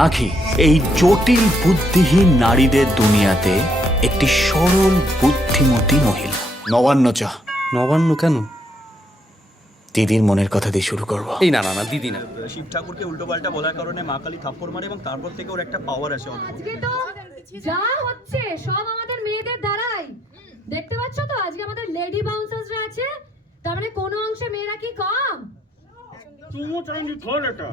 আঁখি এই জটিল বুদ্ধিহীন নারীদের দুনিয়াতে একটি সরল বুদ্ধিমতী মহিলা। নবান্ন চা। নবান্ন কেন? দিদির মনের কথা দিয়ে শুরু করবো। এই না না না দিদি না, শিব ঠাকুরকে উল্টোপাল্টা বলার কারণে মা কালী থাপ্পড় মারে এবং তারপর থেকে ওর একটা পাওয়ার আসে। আজকে তো যা হচ্ছে সব আমাদের মেয়েদের দ্বারাই। দেখতে পাচ্ছ তো আজকে আমাদের লেডি বাউন্সার্সরা আছে, তার মানে কোনো অংশে মেয়েরা কি কম? তুমিও চাইনি খোল এটা।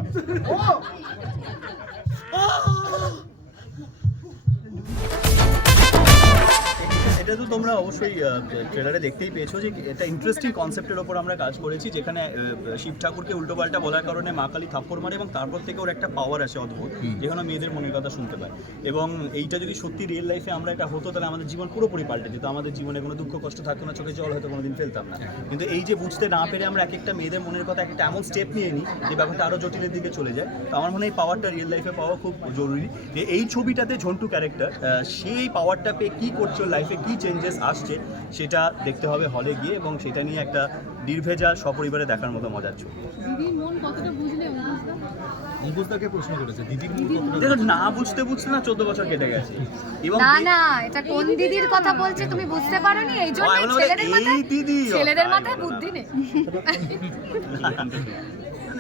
এটা তো তোমরা অবশ্যই ট্রেলারে দেখতেই পেয়েছো যে একটা ইন্টারেস্টিং কনসেপ্টের ওপর আমরা কাজ করেছি, যেখানে শিব ঠাকুরকে উল্টোপাল্টা বলার কারণে মা কালী থাপ্পড় মারে এবং তারপর থেকে ওর একটা পাওয়ার আসে অদ্ভুত, যেখানে মেয়েদের মনের কথা শুনতে পায়। এবং এইটা যদি সত্যি রিয়েল লাইফে আমরা এটা হতো তাহলে আমাদের জীবন পুরোপুরি পাল্টে যেত, আমাদের জীবনে কোনো দুঃখ কষ্ট থাকতো না, চোখে জল হয়তো কোনোদিন ফেলতাম না। কিন্তু এই যে বুঝতে না পেরে আমরা এক একটা মেয়েদের মনের কথা একটা এমন স্টেপ নিয়ে নিই যে ব্যাপারটা আরও জটিলের দিকে চলে যায়। তো আমার মনে হয় এই পাওয়ারটা রিয়েল লাইফে পাওয়া খুব জরুরি। যে এই ছবিটাতে ঝন্টু ক্যারেক্টার সেই পাওয়ারটা পেয়ে কী করছে, ওর লাইফে কী চেঞ্জেস আসছে সেটা দেখতে হবে হলে গিয়ে, এবং সেটা নিয়ে একটা নির্ভেজাল সপরিবারে দেখার মতো মজার ছবি। দিদির মন কতটা বুঝলে অঙ্কুশদাকে প্রশ্ন করেছে দিদির মন কতটা। দেখো না বুঝতে বুঝতে না 14 বছর কেটে গেছে। এবং না না, এটা কোন দিদির কথা বলছে তুমি বুঝতে পারোনি, এই জন্য ছেলেদের মাথায় বুদ্ধি নেই।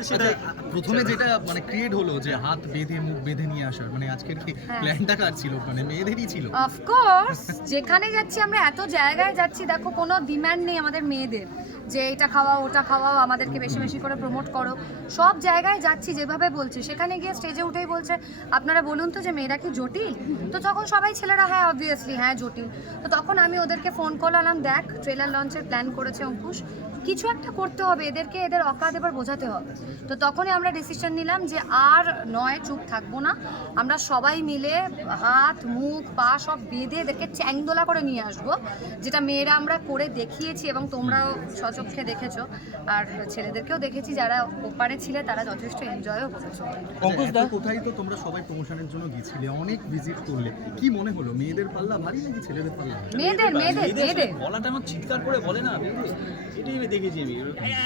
সেটা প্রথমে যেটা মানে ক্রিয়েট হলো যে হাত বেঁধে মুখ বেঁধে নিয়ে আসার, মানে আজকের কি প্ল্যানটা কার ছিল? মানে মেয়েদেরই ছিল। অফকোর্স, যেখানে যাচ্ছি আমরা, এত জায়গায় যাচ্ছি, দেখো কোনো ডিমান্ড নেই আমাদের মেয়েদের যে এটা খাওয়াও ওটা খাওয়াও, আমাদেরকে বেশি বেশি করে প্রমোট করো। সব জায়গায় যাচ্ছি যেভাবে বলছে, সেখানে গিয়ে স্টেজে উঠেই বলছে আপনারা বলুন তো যে মেয়েরা কি জটিল? তো তখন সবাই ছেলেরা হ্যাঁ অবভিয়াসলি হ্যাঁ জটিল। তো তখন আমি ওদেরকে ফোন করলাম, দেখ ট্রেলার লঞ্চের প্ল্যান করেছে অঙ্কুশ, কিছু একটা করতে হবে, এদেরকে এদের অকাত এবার বোঝাতে হবে। তো তখনই আমরা ডিসিশন নিলাম যে আর নয় চুপ থাকবো না, আমরা সবাই মিলে হাত মুখ পা সব বেঁধে এদেরকে চ্যাংদোলা করে নিয়ে আসবো, যেটা মেয়েরা আমরা করে দেখিয়েছি এবং তোমরাও সচক্ষে দেখেছো, আর ছেলেদেরকেও দেখেছি যারা ওপারে ছিলে তারা যথেষ্ট এনজয়ও করেছো। অঙ্কুশদা কোথায় তো তোমরা সবাই প্রমোশনের জন্য গিয়েছিলে, অনেক ভিজিট করলে, কি মনে হলো মেয়েদের পাল্লা ভারী নাকি ছেলেদের পাল্লা? মেয়েদের মেয়েদের মেয়েদের গলাটা আমার চিৎকার করে বলে না, এটাই আমি দেখেছি। আমি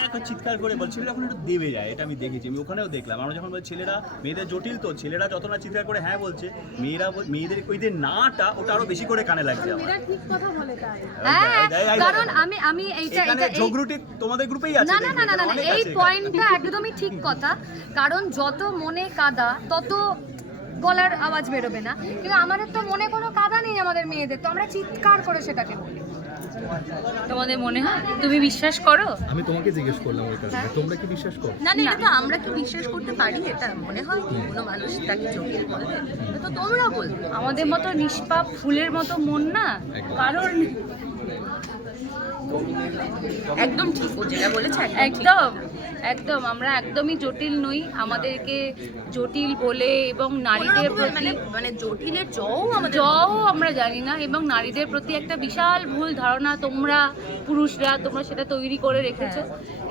একটা চিৎকার করে বল, ছেলেরা এখন একটু দেবে যায়, এটা আমি দেখেছি, আমি ওখানেও দেখলাম। আমরা যখন বলি ছেলেরা মেয়েদের জটিল, তো ছেলেরা যত না চিৎকার করে হ্যাঁ বলছে, মেয়েদের ওইদের নাটা ওটা আরো বেশি করে কানে লাগছে আমার। মেয়েরা ঠিক কথা বলে তাই। হ্যাঁ, কারণ আমি এইটা ঝগড়ুটি তোমাদের গ্রুপেই আছে। না না না না না, এই পয়েন্টটা একদমই ঠিক কথা, কারণ যত মনে কাদা তত গলার আওয়াজ বেরোবে না, কিন্তু আমাদের তো মনে কোনো কাদা নেই আমাদের মেয়েদের, তো আমরা চিৎকার করে সেটাকে বলি। তোমাদের মনে হয়? তুমি বিশ্বাস করো? আমি তোমাকে জিজ্ঞেস করলাম ওই কারণে, তোমরা কি বিশ্বাস করো? না না, এটা তো আমরা কি বিশ্বাস করতে পারি? এটা মনে হয় কোনো মানুষ তাকে জটিল বলবে, তো তোমরা বলবে। আমাদের মতো নিষ্পাপ ফুলের মতো মন না, কারণ একদম ঠিক, ও যেটা বলেছে একদম একদম আমরা একদমই জটিল নই। আমাদেরকে জটিল বলে এবং নারীদের প্রতি মানে জটিলের জও আমরা জানি না, এবং নারীদের প্রতি একটা বিশাল ভুল ধারণা তোমরা পুরুষরা তোমরা সেটা তৈরি করে রেখেছো,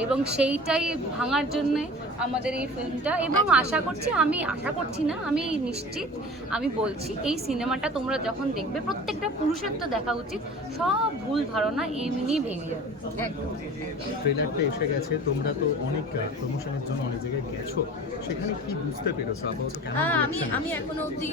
এবং সেইটাই ভাঙার জন্য আমাদের এই ফিল্মটা। এবং আশা করছি না, আমি নিশ্চিত, আমি বলছি এই সিনেমাটা তোমরা যখন দেখবে প্রত্যেকটা পুরুষের তো দেখা উচিত, সব ভুল ধারণা এমনি ভেঙে যাবে। ট্রেলারটা এসে গেছে, তোমরা তো অনেক প্রমোশনের জন্য অনেক জায়গায় গেছো, সেখানে কি বুঝতে পেরেছো আপাতত? কেমন আমি এখনো অবধি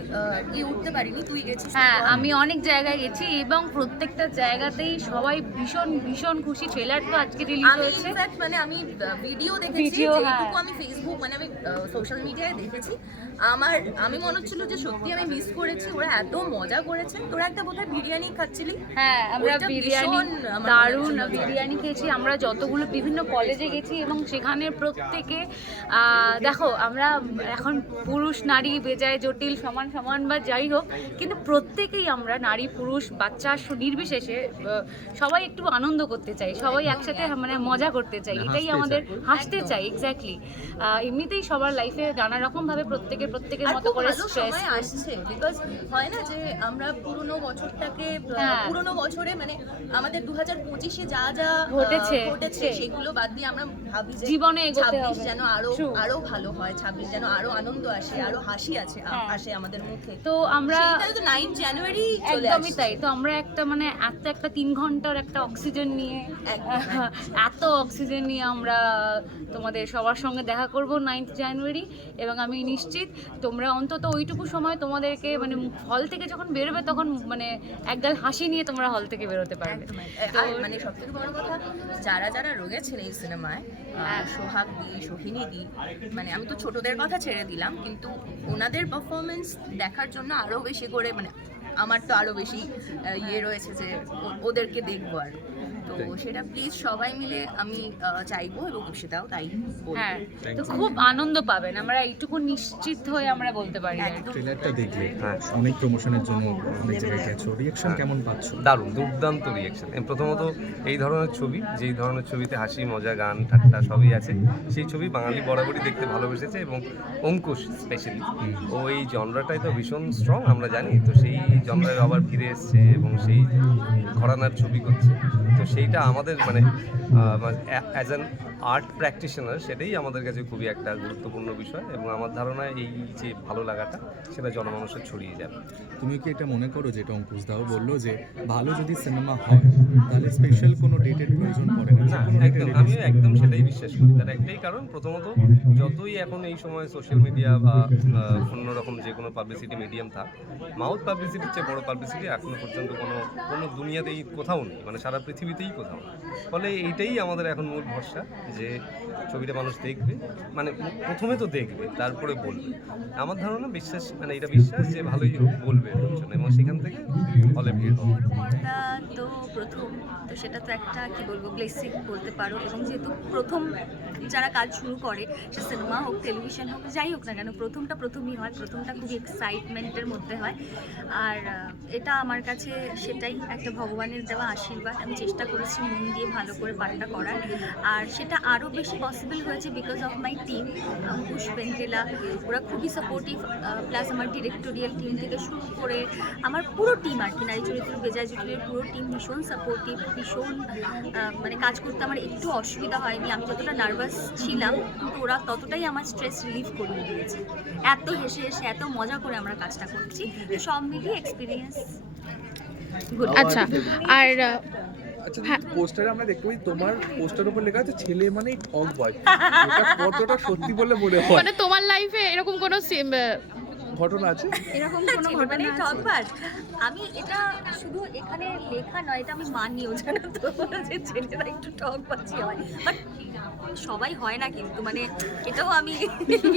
উঠতে পারিনি, তুই গেছিস? হ্যাঁ, আমি অনেক জায়গায় গেছি এবং প্রত্যেকটা জায়গাতেই সবাই ভীষণ ভীষণ খুশি। ট্রেলার তো আজকে রিলিজ হয়েছে, মানে আমি ভিডিও দেখেছি, যেটুকু আমি ফেসবুক মানে আমি সোশ্যাল মিডিয়ায় দেখেছি, আমি মনে হচ্ছিল যে সত্যি আমি মিস করেছি, ওরা এত মজা করেছে। তোরা একটা বোধহয় বিরিয়ানি খাচ্ছিলি? হ্যাঁ, আমরা ওইটা বিরিয়ানি, ভীষণ দারুণ বিরিয়ানি খেয়েছি। আমরা যতগুলো বিভিন্ন কলেজে গেছি এবং সেখানে প্রত্যেকে দেখো, আমরা এখন পুরুষ নারী বেজায় জটিল সমান সমান বা যাই হোক, কিন্তু প্রত্যেকেই আমরা নারী পুরুষ বাচ্চা নির্বিশেষে সবাই একটু আনন্দ করতে চাই, সবাই একসাথে মানে মজা করতে চাই, এটাই আমাদের, হাসতে চাই। এক্স্যাক্টলি, এমনিতেই সবার লাইফে নানা রকম ভাবে প্রত্যেকের মতো করে স্ট্রেস আসছে, বিকজ হয় না যে আমরা পুরনো বছরটাকে পুরনো বছরে মানে আমাদের 2025-এ যা যা ঘটেছে সেগুলো বাদ দিয়ে আমরা ভাবি যে জীবন জীবনে এগোতে 26 হবে। যেন আরো True. আরো ভালো হয়, 26 যেন আরো আনন্দ আসে, আরো হাসি আসে আমাদের মুখে। তো আমরা সেইটাই তো 9 জানুয়ারি চলে একদমই আসছে। তাই। তো আমরা একটা মানে একটা 3 ঘন্টার একটা অক্সিজেন নিয়ে একদম। এত অক্সিজেন নিয়ে আমরা তোমাদের সবার সঙ্গে দেখা করব 9th জানুয়ারি, এবং আমি নিশ্চিত তোমরা অন্তত ওইটুকু সময় তোমাদেরকে মানে হল থেকে যখন বেরোবে তখন মানে একগাল হাসি নিয়ে তোমরা হল থেকে বেরোতে পারবে। আর মানে সবথেকে বড় কথা, যারা যারা রয়েছেন এই সিনেমায়, সোহাগ দি, সোহিনী দি, মানে আমি তো ছোটদের কথা ছেড়ে দিলাম, কিন্তু ওনাদের পারফরমেন্স দেখার জন্য আরো বেশি করে মানে আমার তো আরো বেশি ইয়ে রয়েছে যে ওদেরকে দেখবো। আর তো সেটা প্লিজ সবাই মিলে আমি চাইবো, এবং সেটাও তাই বলবো। হ্যাঁ, তো খুব আনন্দ পাবেন, আমরা এইটুকু নিশ্চিত হয়ে আমরা বলতে পারি। একদম। ট্রেলারটা দেখলে হ্যাঁ। অনেক প্রমোশনের জন্য অনেক জায়গায় গেছো, রিঅ্যাকশন কেমন পাচ্ছ? দারুণ, দুর্দান্ত রিয়েকশন। প্রথমত এই ধরনের ছবি, যেই ধরনের ছবিতে হাসি মজা গান ঠাট্টা সবই আছে, সেই ছবি বাঙালি বরাবরই দেখতে ভালোবেসেছে, এবং অঙ্কুশ স্পেশালি ও এই জনরাটাই তো ভীষণ স্ট্রং আমরা জানি, তো সেই জনরায় আবার ফিরে এসছে এবং সেই ঘরানার ছবি করছে। তো সেইটা আমাদের মানে অ্যাজ অ্যান আর্ট প্র্যাকটিশনার সেটাই আমাদের কাছে খুবই একটা গুরুত্বপূর্ণ বিষয়, এবং আমার ধারণা এই যে ভালো লাগাটা সেটা জনমানুষের ছড়িয়ে যাবে। তুমি কি এটা মনে করো, যেটা অঙ্কুশ দাও বললো যে ভালো যদি সিনেমা হয় তাহলে স্পেশাল কোনো ডেটের প্রয়োজন পড়ে না? না, একদম, আমিও একদম সেটাই বিশ্বাস করি। তার একটাই কারণ, প্রথমত যতই এখন এই সময় সোশ্যাল মিডিয়া বা অন্যরকম যে কোনো পাবলিসিটি মিডিয়াম থাক, মাউথ পাবলিসিটির চেয়ে বড় পাবলিসিটি এখনো পর্যন্ত কোনো দুনিয়াতেই কোথাও নেই, মানে সারা পৃথিবীতেই কোথাও। ফলে এইটাই আমাদের এখন মূল ভরসা, যে ছবিটা মানুষ দেখবে, মানে প্রথমে তো দেখবে তারপরে বলবে। আমার ধারণা বিশ্বাস, মানে এটা বিশ্বাস যে ভালোই বলবে লোকজন, এবং সেখান থেকে হলে ভিড় হবে। পর্দা তো প্রথম, তো সেটা তো একটা কি বলবো ব্লেসিং বলতে পারো, এবং যেহেতু প্রথম যারা কাজ শুরু করে, সে সিনেমা হোক টেলিভিশন হোক যাই হোক না কেন, প্রথমটা প্রথমই হয়, প্রথমটা খুবই এক্সাইটমেন্টের মধ্যে হয়। আর এটা আমার কাছে সেটাই একটা ভগবানের দেওয়া আশীর্বাদ। আমি চেষ্টা করেছি মন দিয়ে ভালো করে পাঠটা করার, আর সেটা আরও বেশি পসিবল হয়েছে because of my team, Ankush Pentela, ওরা খুবই সাপোর্টিভ, প্লাস আমার ডিরেক্টোরিয়াল টিম থেকে শুরু করে আমার পুরো টিম আর কি, নারী চরিত্র বেজায় জুটিলের পুরো টিম ভীষণ সাপোর্টিভ, ভীষণ মানে কাজ করতে আমার একটু অসুবিধা হয়নি। আমি যতটা নার্ভাস ছিলাম, কিন্তু ওরা ততটাই আমার স্ট্রেস রিলিফ করিয়ে দিয়েছে। এত হেসে হেসে এত মজা করে আমরা কাজটা করছি, তো সব মিলিয়ে এক্সপিরিয়েন্স গুড। আচ্ছা, আর আচ্ছা, পোস্টারে আমরা দেখতে পাই তোমার পোস্টার উপর লেখা আছে ছেলে মানে ঠক বয়, এটা কতটা সত্যি বলে মনে হয়? মানে তোমার লাইফে এরকম কোনো ঘটনা আছে? এরকম কোনো ঘটনা ঠকবার, আমি এটা শুধু এখানে লেখা নয়, এটা আমি মানিও, জানো তো, যে ছেলেরা একটু ঠকবাজি হয়, বাট সবাই হয় না কিন্তু, মানে এটাও আমি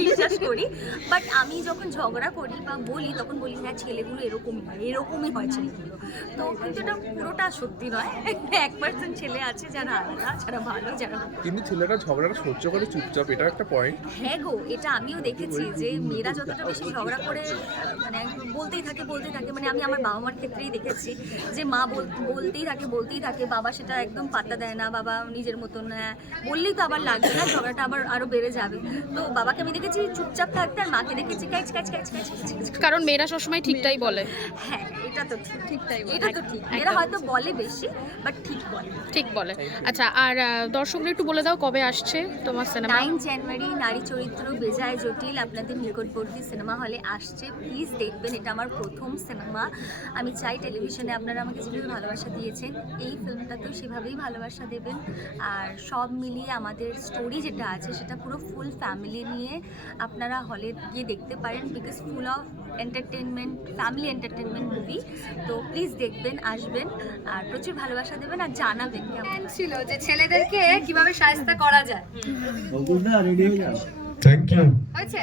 বিশ্বাস করি। বাট আমি যখন ঝগড়া করি বা বলি, তখন বলি হ্যাঁ ছেলেগুলো এরকমই হয় ছেলেগুলো, তো কিন্তু এটা পুরোটা সত্যি নয়। 1% ছেলে আছে যারা আলাদা, যারা ভালো, যারা কিন্তু ছেলেরা ঝগড়াটা সহ্য করে চুপচাপ, এটা একটা পয়েন্ট। হ্যাঁ গো, এটা আমিও দেখেছি যে মেয়েরা যতটা বেশি ঝগড়া করে মানে বলতেই থাকে, মানে আমি আমার বাবা মার ক্ষেত্রেই দেখেছি যে মা বলতেই থাকে, বাবা সেটা একদম পাত্তা দেয় না, বাবা নিজের মতন বললেই তো আবার লাগবে না, ঝগড়াটা আবার আরো বেড়ে যাবে। তো বাবাকে আমি দেখেছি চুপচাপ থাকতে, আর মাকে দেখেছি ক্যাচ। কারণ মেয়েরা সবসময় ঠিকটাই বলে। হ্যাঁ, এটা তো ঠিকটাই, এটা তো ঠিক, মেয়েরা হয়তো বলে বেশি, বাট ঠিক বলে। আচ্ছা, আর দর্শকদের একটু বলে দাও কবে আসছে তোমার সিনেমা? 9 জানুয়ারি নারী চরিত্র বেজায় জটিল আপনাদের নিকটবর্তী সিনেমা হলে আসছে, প্লিজ দেখবেন। এটা আমার প্রথম সিনেমা। আমি চাই টেলিভিশনে আপনারা আমাকে যেভাবে ভালোবাসা দিয়েছেন, এই ফিল্মটাতেও সেভাবেই ভালোবাসা দেবেন। আর সব মিলিয়ে আমাদের স্টোরি যেটা আছে সেটা পুরো ফুল ফ্যামিলি নিয়ে আপনারা হলে গিয়ে দেখতে পারেন, because full of entertainment, family entertainment movie. তো প্লিজ দেখবেন, আসবেন, আর প্রচুর ভালোবাসা দেবেন, আর জানাবেন কেমন ছিল যে ছেলেদেরকে কিভাবে শায়েস্তা করা যায়। Thank you. হয়েছে?